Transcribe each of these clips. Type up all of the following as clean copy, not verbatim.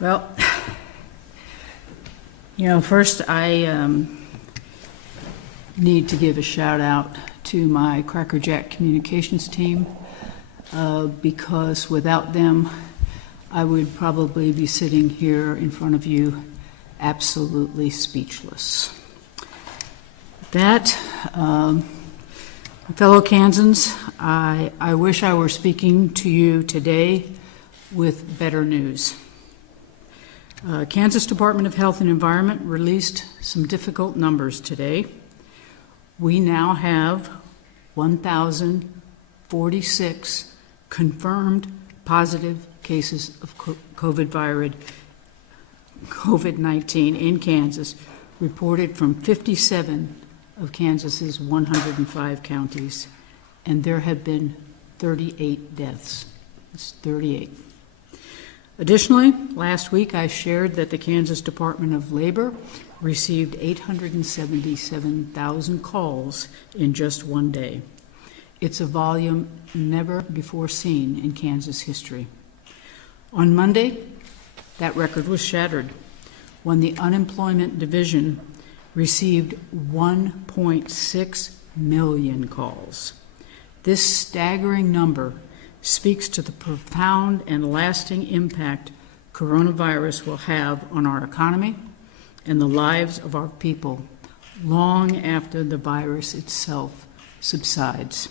Well, first I need to give a shout out to my Cracker Jack communications team because without them, I would probably be sitting here in front of you absolutely speechless. That, fellow Kansans, I wish I were speaking to you today with better news. Kansas Department of Health and Environment released some difficult numbers today. We now have 1,046 confirmed positive cases of COVID-19 in Kansas, reported from 57 of Kansas's 105 counties, and there have been 38 deaths. It's 38. Additionally, last week I shared that the Kansas Department of Labor received 877,000 calls in just one day. It's a volume never before seen in Kansas history. On Monday, that record was shattered when the Unemployment Division received 1.6 million calls. This staggering number speaks to the profound and lasting impact coronavirus will have on our economy and the lives of our people long after the virus itself subsides.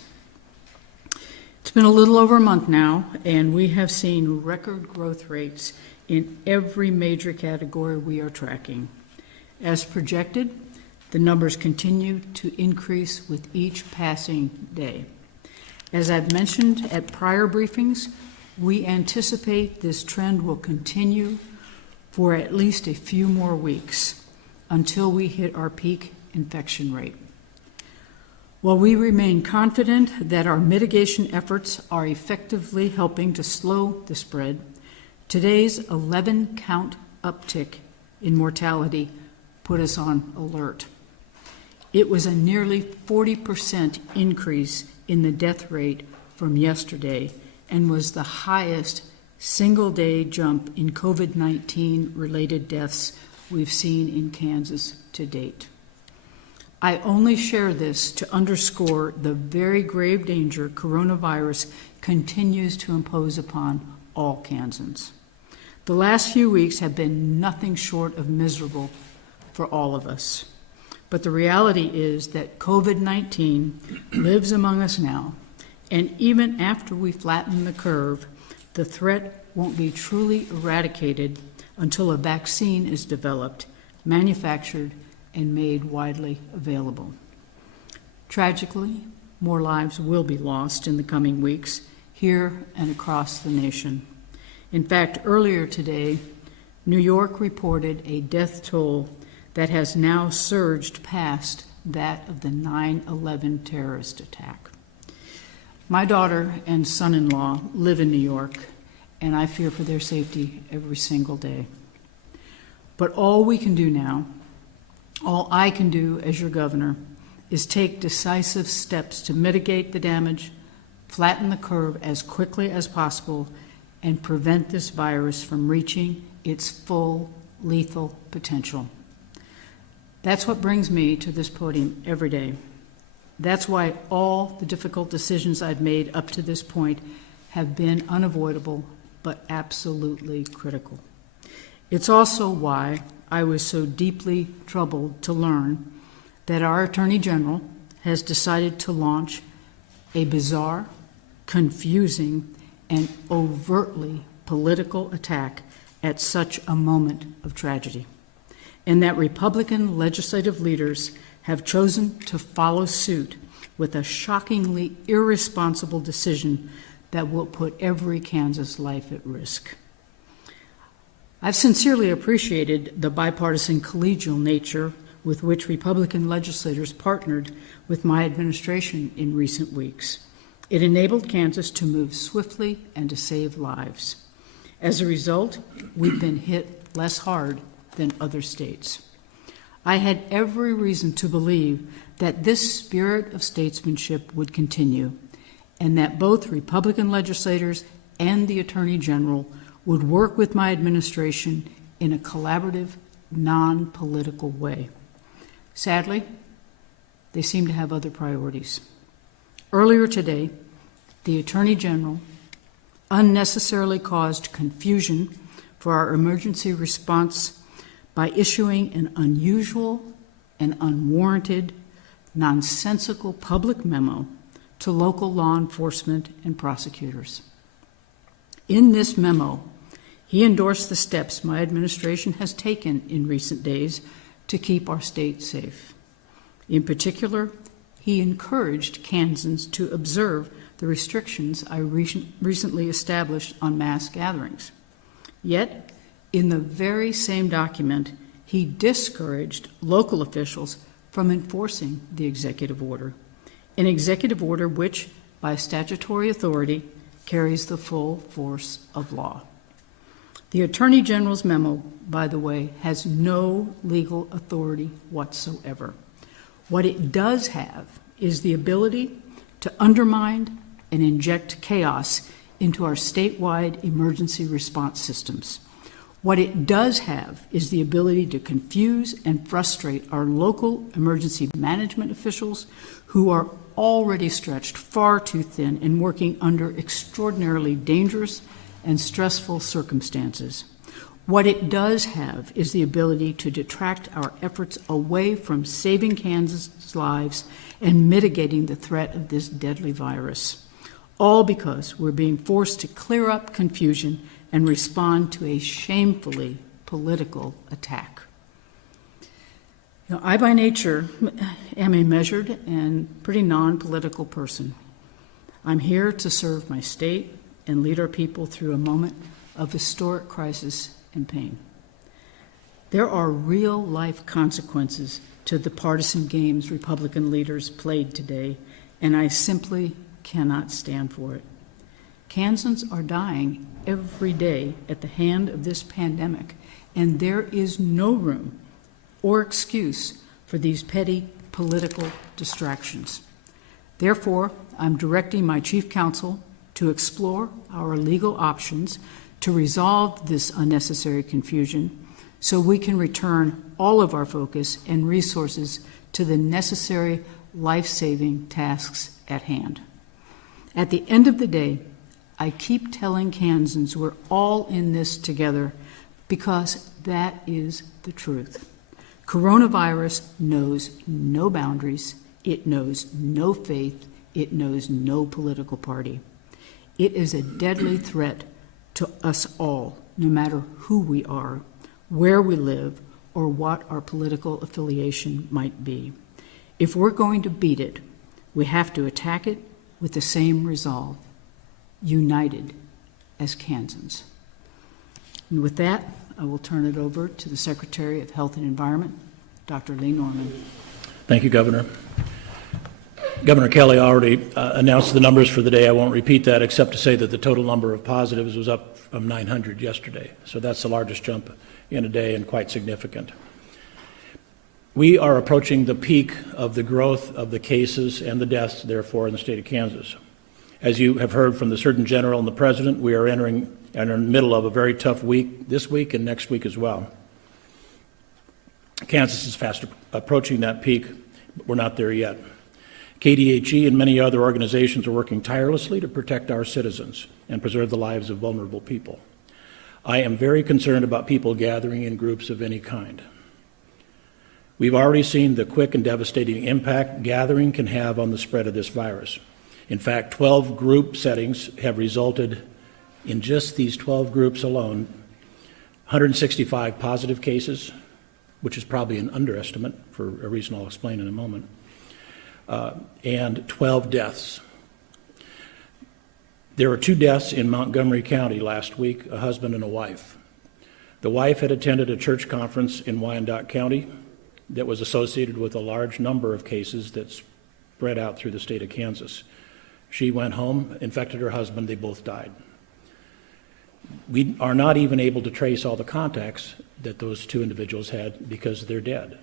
It's been a little over a month now, and we have seen record growth rates in every major category we are tracking. As projected, the numbers continue to increase with each passing day. As I've mentioned at prior briefings, we anticipate this trend will continue for at least a few more weeks until we hit our peak infection rate. While we remain confident that our mitigation efforts are effectively helping to slow the spread, today's 11-count uptick in mortality put us on alert. It was a nearly 40% increase in the death rate from yesterday and was the highest single-day jump in COVID-19 related deaths we've seen in Kansas to date. I only share this to underscore the very grave danger coronavirus continues to impose upon all Kansans. The last few weeks have been nothing short of miserable for all of us. But the reality is that COVID-19 lives among us now, and even after we flatten the curve, the threat won't be truly eradicated until a vaccine is developed, manufactured, and made widely available. Tragically, more lives will be lost in the coming weeks, here and across the nation. In fact, earlier today, New York reported a death toll that has now surged past that of the 9/11 terrorist attack. My daughter and son-in-law live in New York, and I fear for their safety every single day. But all we can do now, all I can do as your governor, is take decisive steps to mitigate the damage, flatten the curve as quickly as possible, and prevent this virus from reaching its full lethal potential. That's what brings me to this podium every day. That's why all the difficult decisions I've made up to this point have been unavoidable, but absolutely critical. It's also why I was so deeply troubled to learn that our Attorney General has decided to launch a bizarre, confusing, and overtly political attack at such a moment of tragedy, and that Republican legislative leaders have chosen to follow suit with a shockingly irresponsible decision that will put every Kansas life at risk. I've sincerely appreciated the bipartisan collegial nature with which Republican legislators partnered with my administration in recent weeks. It enabled Kansas to move swiftly and to save lives. As a result, we've been hit less hard than other states. I had every reason to believe that this spirit of statesmanship would continue, and that both Republican legislators and the Attorney General would work with my administration in a collaborative, non-political way. Sadly, they seem to have other priorities. Earlier today, the Attorney General unnecessarily caused confusion for our emergency response by issuing an unusual and unwarranted, nonsensical public memo to local law enforcement and prosecutors. In this memo, he endorsed the steps my administration has taken in recent days to keep our state safe. In particular, he encouraged Kansans to observe the restrictions I recently established on mass gatherings. Yet, in the very same document, he discouraged local officials from enforcing the executive order, an executive order which, by statutory authority, carries the full force of law. The Attorney General's memo, by the way, has no legal authority whatsoever. What it does have is the ability to undermine and inject chaos into our statewide emergency response systems. What it does have is the ability to confuse and frustrate our local emergency management officials who are already stretched far too thin and working under extraordinarily dangerous and stressful circumstances. What it does have is the ability to detract our efforts away from saving Kansas lives and mitigating the threat of this deadly virus, all because we're being forced to clear up confusion and respond to a shamefully political attack. I, by nature, am a measured and pretty non-political person. I'm here to serve my state and lead our people through a moment of historic crisis and pain. There are real-life consequences to the partisan games Republican leaders played today, and I simply cannot stand for it. Kansans are dying every day at the hand of this pandemic, and there is no room or excuse for these petty political distractions. Therefore, I'm directing my chief counsel to explore our legal options to resolve this unnecessary confusion so we can return all of our focus and resources to the necessary life-saving tasks at hand. At the end of the day, I keep telling Kansans we're all in this together because that is the truth. Coronavirus knows no boundaries, it knows no faith, it knows no political party. It is a deadly threat to us all, no matter who we are, where we live, or what our political affiliation might be. If we're going to beat it, we have to attack it with the same resolve, united as Kansans. And with that, I will turn it over to the Secretary of Health and Environment, Dr. Lee Norman. Thank you, Governor. Governor Kelly already announced the numbers for the day. I won't repeat that except to say that the total number of positives was up from 900 yesterday. So that's the largest jump in a day and quite significant. We are approaching the peak of the growth of the cases and the deaths, therefore, in the state of Kansas. As you have heard from the Surgeon General and the President, we are entering in the middle of a very tough week this week and next week as well. Kansas is fast approaching that peak, but we're not there yet. KDHE and many other organizations are working tirelessly to protect our citizens and preserve the lives of vulnerable people. I am very concerned about people gathering in groups of any kind. We've already seen the quick and devastating impact gathering can have on the spread of this virus. In fact, 12 group settings have resulted in just these 12 groups alone, 165 positive cases, which is probably an underestimate for a reason I'll explain in a moment, and 12 deaths. There were 2 deaths in Montgomery County last week, a husband and a wife. The wife had attended a church conference in Wyandotte County that was associated with a large number of cases that spread out through the state of Kansas. She went home, infected her husband, they both died. We are not even able to trace all the contacts that those 2 individuals had because they're dead.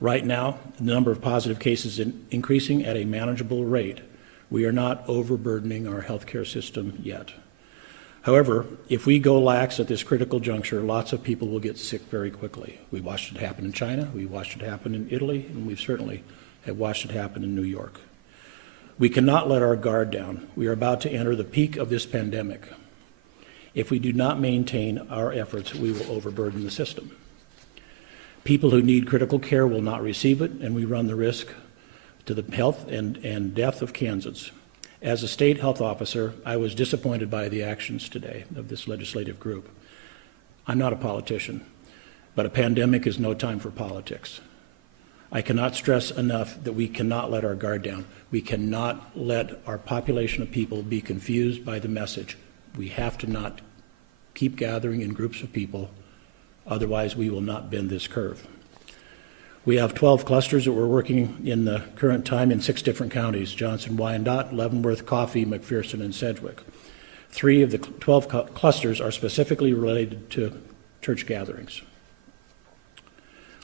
Right now, the number of positive cases is increasing at a manageable rate. We are not overburdening our healthcare system yet. However, if we go lax at this critical juncture, lots of people will get sick very quickly. We watched it happen in China, we watched it happen in Italy, and we certainly have watched it happen in New York. We cannot let our guard down. We are about to enter the peak of this pandemic. If we do not maintain our efforts, we will overburden the system. People who need critical care will not receive it, and we run the risk to the health and death of Kansans. As a state health officer, I was disappointed by the actions today of this legislative group. I'm not a politician, but a pandemic is no time for politics. I cannot stress enough that we cannot let our guard down. We cannot let our population of people be confused by the message. We have to not keep gathering in groups of people, otherwise we will not bend this curve. We have 12 clusters that we're working in the current time in 6 different counties: Johnson, Wyandotte, Leavenworth, Coffee, McPherson, and Sedgwick. 3 of the 12 clusters are specifically related to church gatherings.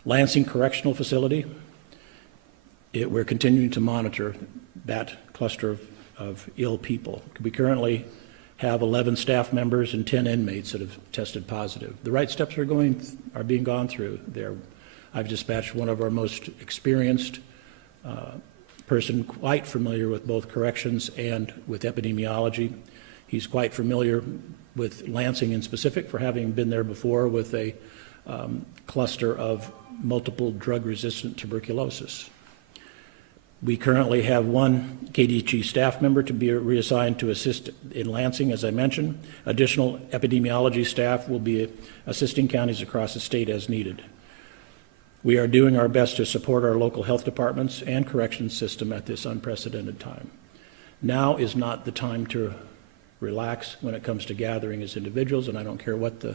Lansing Correctional Facility, we're continuing to monitor that cluster of ill people. We currently have 11 staff members and 10 inmates that have tested positive. The right steps are being gone through there. I've dispatched one of our most experienced person quite familiar with both corrections and with epidemiology. He's quite familiar with Lansing in specific for having been there before with a cluster of multiple drug-resistant tuberculosis. We currently have 1 KDHE staff member to be reassigned to assist in Lansing, as I mentioned. Additional epidemiology staff will be assisting counties across the state as needed. We are doing our best to support our local health departments and corrections system at this unprecedented time. Now is not the time to relax when it comes to gathering as individuals, and I don't care what the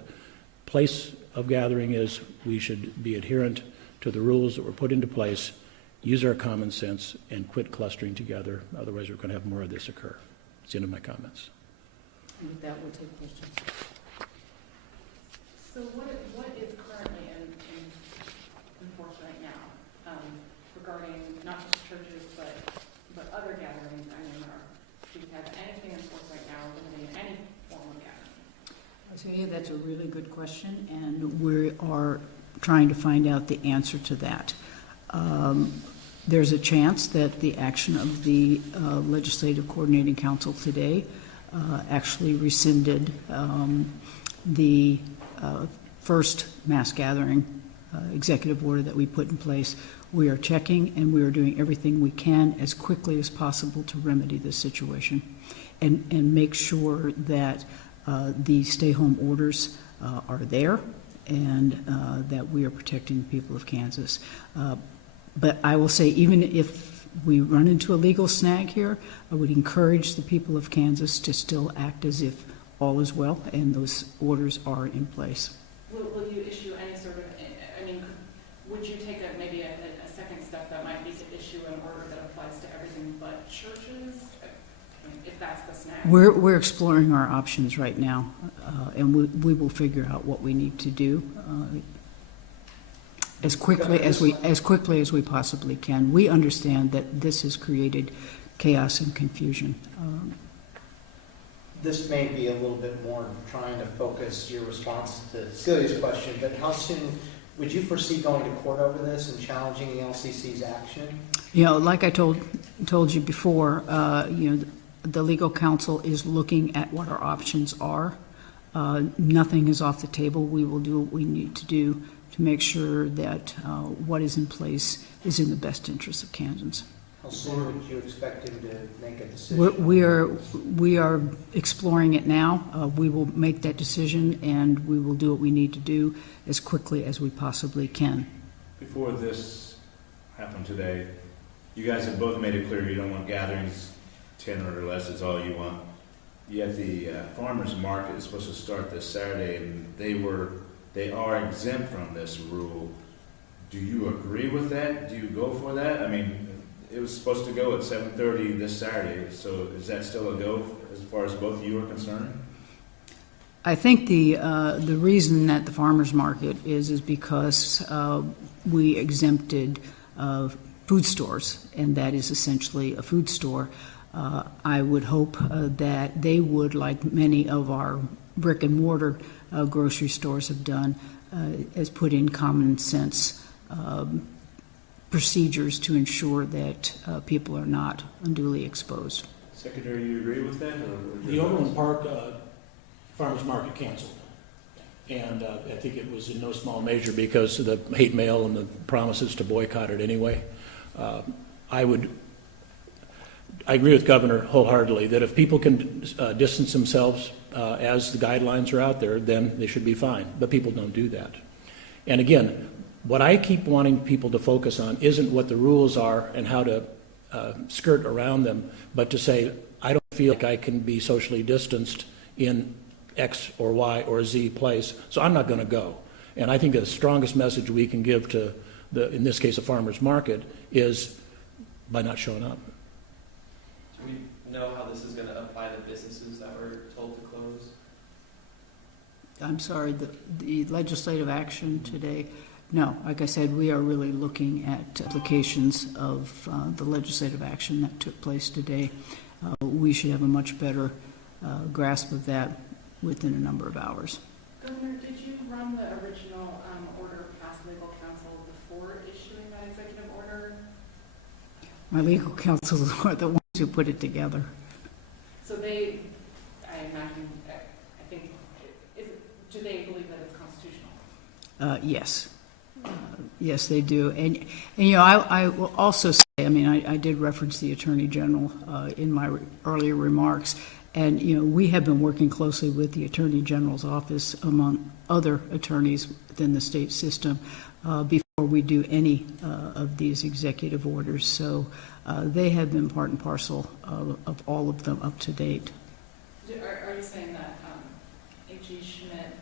place of gathering is. We should be adherent to the rules that were put into place, use our common sense, and quit clustering together. Otherwise, we're going to have more of this occur. That's the end of my comments. And with that, we'll take questions. So what is currently enforced right now regarding not just churches but other gatherings? I mean, do you have anything enforced right now limiting any form of gathering? So yeah, that's a really good question, and we are trying to find out the answer to that. There's a chance that the action of the Legislative Coordinating Council today actually rescinded the first mass gathering executive order that we put in place. We are checking, and we are doing everything we can as quickly as possible to remedy this situation and make sure that the stay-home orders are there and that we are protecting the people of Kansas. But I will say, even if we run into a legal snag here, I would encourage the people of Kansas to still act as if all is well and those orders are in place. Will you issue any sort of, I mean, would you take maybe a second step that might be to issue an order that applies to everything but churches, if that's the snag? We're exploring our options right now, and we will figure out what we need to do as quickly as we possibly can. We understand that this has created chaos and confusion. This may be a little bit more trying to focus your response to Celia's question, but how soon would you foresee going to court over this and challenging the LCC's action? You know, like I told you before, the legal counsel is looking at what our options are. Nothing is off the table. We will do what we need to do to make sure that what is in place is in the best interest of Kansans. How soon would you expect him to make a decision? We are exploring it now. We will make that decision, and we will do what we need to do as quickly as we possibly can. Before this happened today, you guys have both made it clear you don't want gatherings, 10 or less is all you want. Yet the farmers market is supposed to start this Saturday, and they are exempt from this rule. Do you agree with that? Do you go for that? I mean, it was supposed to go at 7:30 this Saturday, so is that still a go as far as both of you are concerned? I think the reason that the farmers market is because we exempted food stores, and that is essentially a food store. I would hope that they would, like many of our brick and mortar grocery stores have done, is put in common sense procedures to ensure that people are not unduly exposed. Secretary, you agree with that? The Overland Park Farmers Market canceled. And I think it was in no small measure because of the hate mail and the promises to boycott it anyway. I agree with Governor wholeheartedly that if people can distance themselves as the guidelines are out there, then they should be fine. But people don't do that. And again, what I keep wanting people to focus on isn't what the rules are and how to skirt around them, but to say, I don't feel like I can be socially distanced in X or Y or Z place, so I'm not going to go. And I think the strongest message we can give to, in this case, a farmer's market, is by not showing up. Do we know how this is going to apply to businesses that were told to close? I'm sorry, the legislative action today, no. Like I said, we are really looking at applications of the legislative action that took place today. We should have a much better grasp of that within a number of hours. Governor, did you run the original order past legal counsel before issuing that executive order? My legal counsel are the ones who put it together. So they, I imagine, I think, do they believe that it's constitutional? Yes. Yes, they do. And you know, I will also say, I mean, I did reference the Attorney General in my earlier remarks. And, you know, we have been working closely with the Attorney General's office, among other attorneys within the state system, before we do any of these executive orders. So they have been part and parcel of all of them up to date. Are you saying that A.G. Schmidt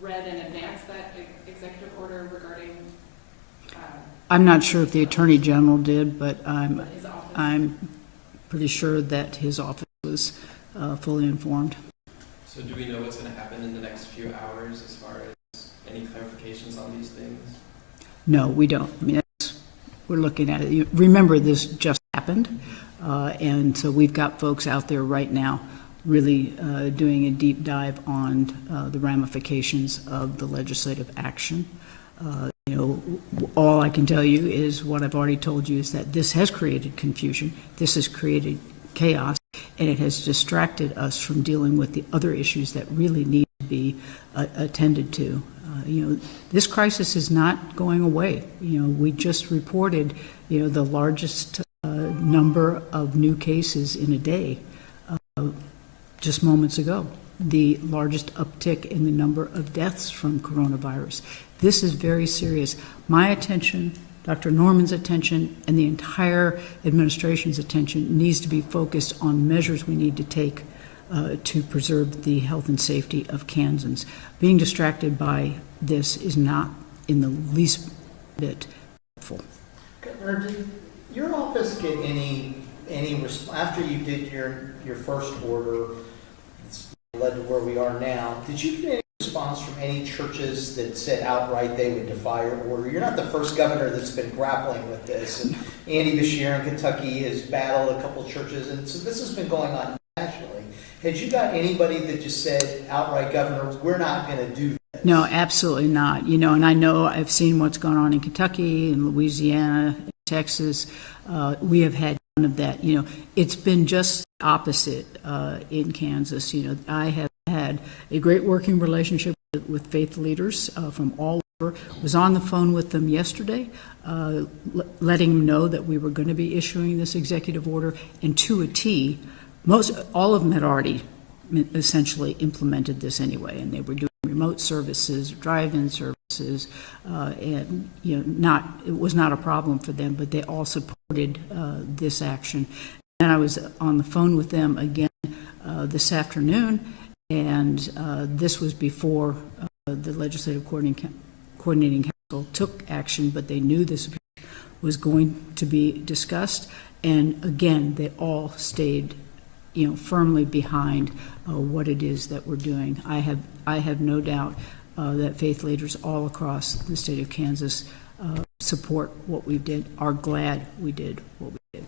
read in advance that executive order regarding? I'm not sure if the Attorney General did, but his office? I'm pretty sure that his office was fully informed. So do we know what's going to happen in the next few hours as far as any clarifications on these things? No, we don't. I mean, we're looking at it. Remember, this just happened, and so we've got folks out there right now really doing a deep dive on the ramifications of the legislative action. You know, all I can tell you is what I've already told you, is that this has created confusion, this has created chaos, and it has distracted us from dealing with the other issues that really need to be attended to. You know, this crisis is not going away. You know, we just reported, you know, the largest number of new cases in a day just moments ago, the largest uptick in the number of deaths from coronavirus. This is very serious. My attention, Dr. Norman's attention, and the entire administration's attention needs to be focused on measures we need to take to preserve the health and safety of Kansans. Being distracted by this is not in the least bit helpful. Governor, did your office get any after you did your first order, it's led to where we are now, did you get any response from any churches that said outright they would defy your order? You're not the first governor that's been grappling with this. And Andy Beshear in Kentucky has battled a couple of churches, and so this has been going on nationally. Had you got anybody that just said outright, Governor, we're not going to do this? No, absolutely not. You know, and I know I've seen what's gone on in Kentucky, in Louisiana, in Texas. We have had none of that. You know, it's been just the opposite in Kansas. You know, I have had a great working relationship with faith leaders from all over. Was on the phone with them yesterday, letting them know that we were going to be issuing this executive order, and to a T, all of them had already essentially implemented this anyway, and they were doing remote services, drive-in services, and you know, it was not a problem for them, but they all supported this action. And I was on the phone with them again this afternoon, and this was before the Legislative Coordinating Council took action, but they knew this was going to be discussed, and again, they all stayed, you know, firmly behind what it is that we're doing. I have no doubt that faith leaders all across the state of Kansas support what we did, are glad we did what we did.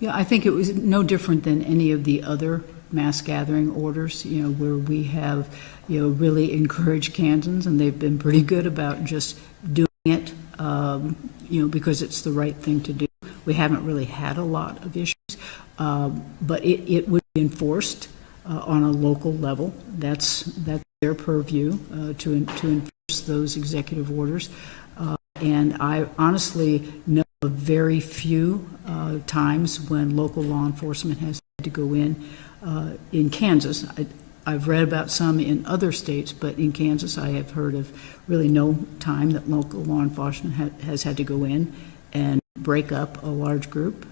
Yeah, I think it was no different than any of the other mass gathering orders, where we have, really encouraged Kansans, and they've been pretty good about just doing it, because it's the right thing to do. We haven't really had a lot of issues, but it would be enforced on a local level. That's their purview to enforce those executive orders. And I honestly know of very few times when local law enforcement has had to go in Kansas. I've read about some in other states, but in Kansas I have heard of really no time that local law enforcement has had to go in and break up a large group.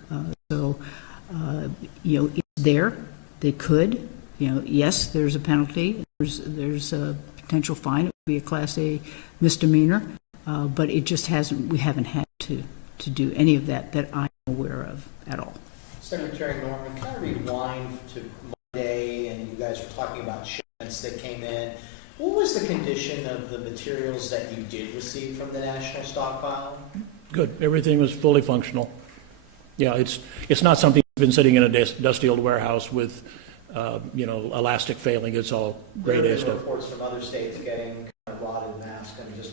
It's there. They could. Yes, there's a penalty. There's a potential fine. It would be a Class A misdemeanor. But it just hasn't. We haven't had to do any of that I'm aware of at all. Secretary Norman, can I rewind to Monday, and you guys were talking about shipments that came in. What was the condition of the materials that you did receive from the national stockpile? Good. Everything was fully functional. Yeah, it's not something that's been sitting in a dusty old warehouse with, elastic failing. It's all grade A stuff. Reports from other states getting kind of rotted masks, and just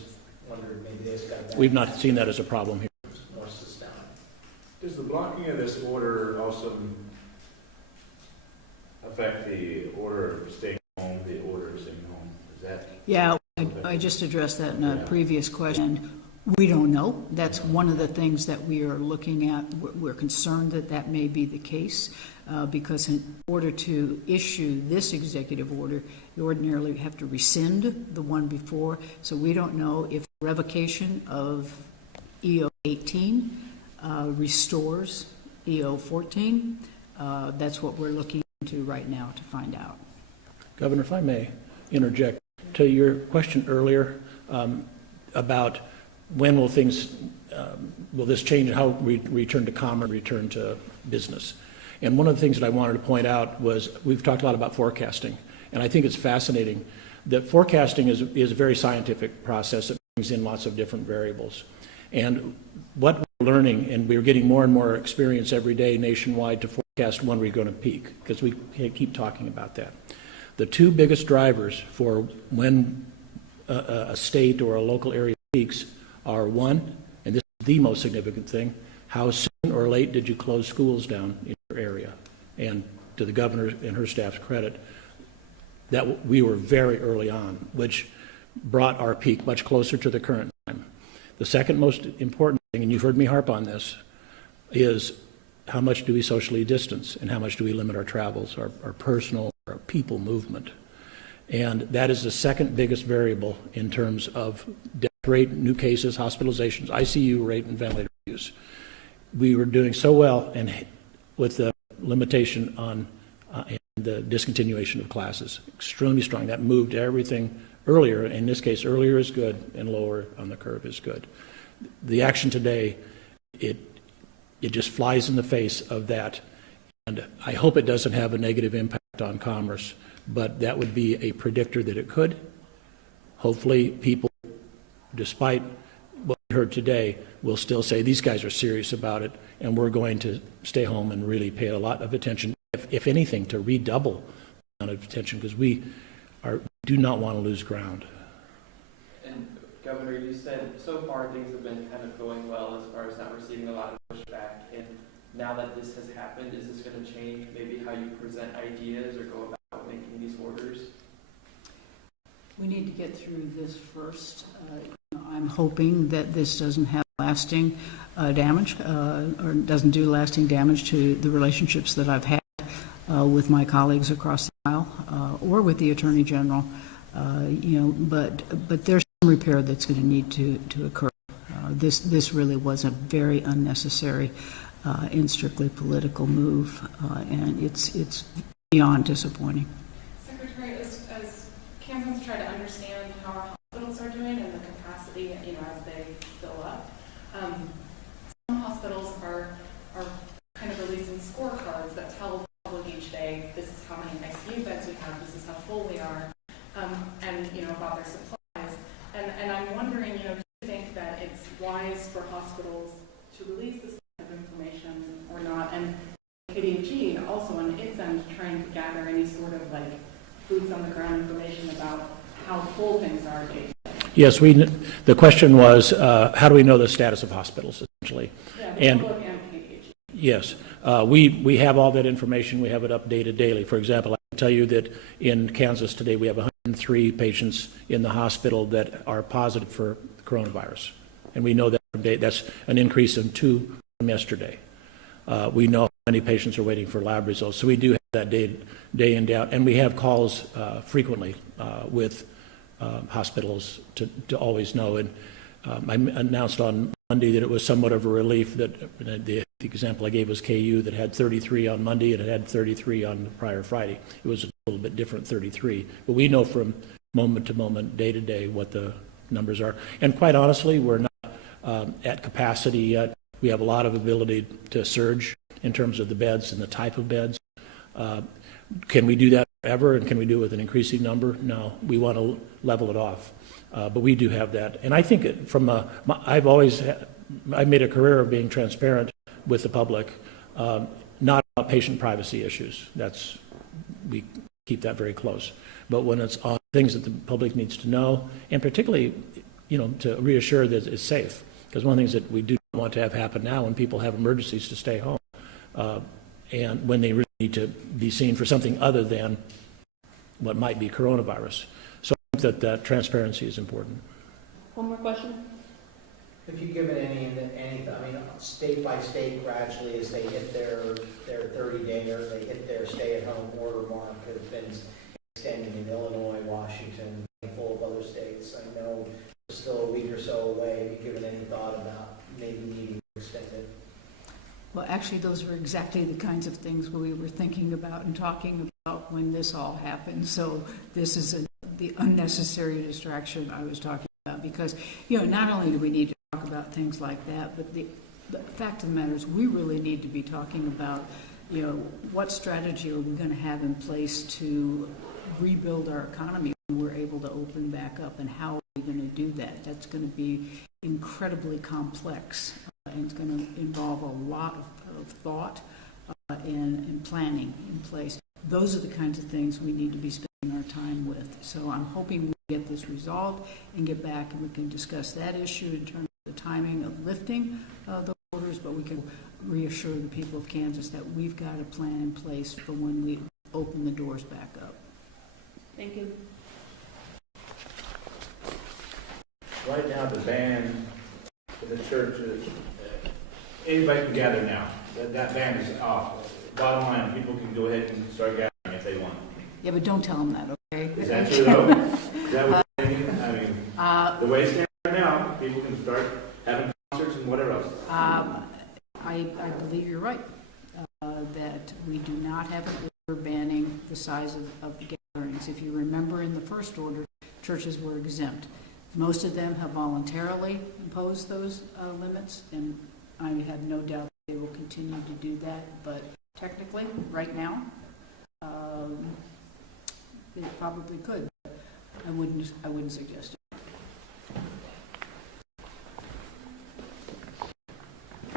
wondered maybe they just got that. We've not seen that as a problem here. More systemic. Does the blocking of this order also affect the order of staying home, the order of staying home? Is that? Yeah, I just addressed that in a previous question. We don't know. That's one of the things that we are looking at. We're concerned that may be the case because in order to issue this executive order, you ordinarily have to rescind the one before. So we don't know if revocation of EO 18 restores EO 14. That's what we're looking into right now to find out. Governor, if I may interject to your question earlier about when will things, will this change how we return to commerce, return to business? And one of the things that I wanted to point out was we've talked a lot about forecasting, and I think it's fascinating that forecasting is a very scientific process that brings in lots of different variables. And what we're learning, and we're getting more and more experience every day nationwide to forecast when we're going to peak, because we keep talking about that. The two biggest drivers for when a state or a local area peaks are one, and this is the most significant thing, how soon or late did you close schools down in your area? And to the governor and her staff's credit, that we were very early on, which brought our peak much closer to the current time. The second most important thing, and you've heard me harp on this, is how much do we socially distance and how much do we limit our travels, our personal, our people movement. And that is the second biggest variable in terms of death rate, new cases, hospitalizations, ICU rate, and ventilator use. We were doing so well and with the limitation on and the discontinuation of classes, extremely strong. That moved everything earlier. In this case, earlier is good and lower on the curve is good. The action today, it just flies in the face of that. And I hope it doesn't have a negative impact on commerce, but that would be a predictor that it could. Hopefully people, despite what we heard today, will still say these guys are serious about it and we're going to stay home and really pay a lot of attention, if anything, to redouble the amount of attention, because we do not want to lose ground. And Governor, you said so far things have been kind of going well as far as not receiving a lot of pushback, and now that this has happened, is this going to change maybe how you present ideas or go about making these orders? We need to get through this first. I'm hoping that this doesn't have lasting damage or doesn't do lasting damage to the relationships that I've had with my colleagues across the aisle or with the Attorney General. But there's some repair that's going to need to occur. This really was a very unnecessary and strictly political move, and it's beyond disappointing. Secretary, as Kansans try to understand how our hospitals are doing and the capacity, as they fill up, some hospitals are kind of releasing scorecards that tell the public each day, this is how many ICU beds we have, this is how full we are, and about their supplies. And I'm wondering, do you think that it's wise for hospitals to release this kind of information or not? And on the ground information about how full things are day to day? Yes, the question was, how do we know the status of hospitals, essentially? Yeah, And public and KDH. yes, we have all that information. We have it updated daily. For example, I can tell you that in Kansas today, we have 103 patients in the hospital that are positive for coronavirus. And we know that from date, that's an increase of 2 from yesterday. We know how many patients are waiting for lab results. So we do have that day in, day out. And we have calls frequently with hospitals to always know. And I announced on Monday that it was somewhat of a relief that the example I gave was KU that had 33 on Monday and it had 33 on the prior Friday. It was a little bit different, 33. But we know from moment to moment, day to day, what the numbers are. And quite honestly, we're not at capacity yet. We have a lot of ability to surge in terms of the beds and the type of beds. Can we do that forever, and can we do it with an increasing number? No, we want to level it off. But we do have that. And I think I've made a career of being transparent with the public, not about patient privacy issues. We keep that very close. But when it's on things that the public needs to know, and particularly, to reassure that it's safe. Because one of the things that we do want to have happen now when people have emergencies to stay home, and when they really need to be seen for something other than what might be coronavirus. So I think that transparency is important. One more question? Have you given any, state by state gradually as they hit their 30-day or they hit their stay-at-home order mark have been extending in Illinois, Washington, a handful of other states? I know we're still a week or so away. Have you given any thought about maybe needing to extend it? Well, actually, those were exactly the kinds of things we were thinking about and talking about when this all happened. So this is the unnecessary distraction I was talking about, because, not only do we need to talk about things like that, but the fact of the matter is we really need to be talking about, what strategy are we going to have in place to rebuild our economy when we're able to open back up, and how are we going to do that? That's going to be incredibly complex. And it's going to involve a lot of thought and planning in place. Those are the kinds of things we need to be spending our time with. So I'm hoping we get this resolved and get back and we can discuss that issue in terms of the timing of lifting the orders, but we can reassure the people of Kansas that we've got a plan in place for when we open the doors back up. Thank you. Right now, the ban for the churches, anybody can gather now. That ban is off. Bottom line, people can go ahead and start gathering if they want. Yeah, but don't tell them that, okay? Is that true, though? Is that what you're thinking? The way it's right now, people can start having concerts and whatever else. I believe you're right, that we do not have an order banning the size of the gatherings. If you remember in the first order, churches were exempt. Most of them have voluntarily imposed those limits, and I have no doubt they will continue to do that. But technically, right now, they probably could. I wouldn't suggest it.